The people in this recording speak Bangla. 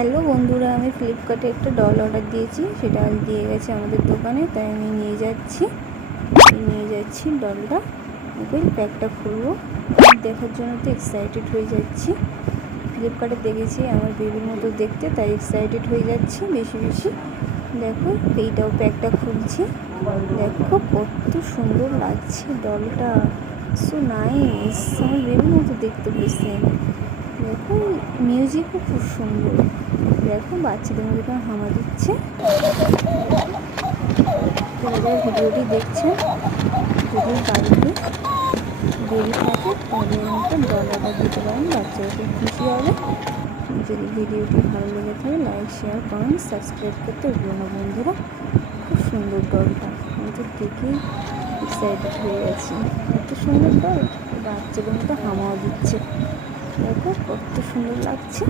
হ্যালো বন্ধুরা, আমি ফ্লিপকার্টে একটা ডল অর্ডার দিয়েছি, সেটা আজ দিয়ে গেছে আমাদের দোকানে। তাই আমি নিয়ে যাচ্ছি ডলটা। ওই প্যাকটা খুলবো, দেখার জন্য তো এক্সাইটেড হয়ে যাচ্ছি। ফ্লিপকার্টে দেখেছি আমার বেবির মতো দেখতে, তাই এক্সাইটেড হয়ে যাচ্ছি বেশি। দেখো এইটাও প্যাকটা খুলছি। দেখো কত সুন্দর লাগছে ডলটা, সো নাইস, আমার বেবির মতো দেখতে বুঝতে। দেখো মিউজিকও খুব সুন্দর। দেখো বাচ্চাদের মধ্যে হামা দিচ্ছে। যারা ভিডিওটি দেখছেন, যদি বাড়িতে বেবি থাকে তাদের মতো ডলারটা দিতে পারেন, বাচ্চারা খুব খুশি হবে। যদি ভিডিওটি ভালো লেগে থাকে লাইক, শেয়ার, কমেন্ট, সাবস্ক্রাইব করতে ভুলো না বন্ধুরা। খুব সুন্দর ডলটা, আমি তো দেখেই এক্সাইটেড হয়ে গেছি। এত সুন্দর ডল, বাচ্চাদের মতো হামাও দিচ্ছে। দেখো কত সুন্দর লাগছে।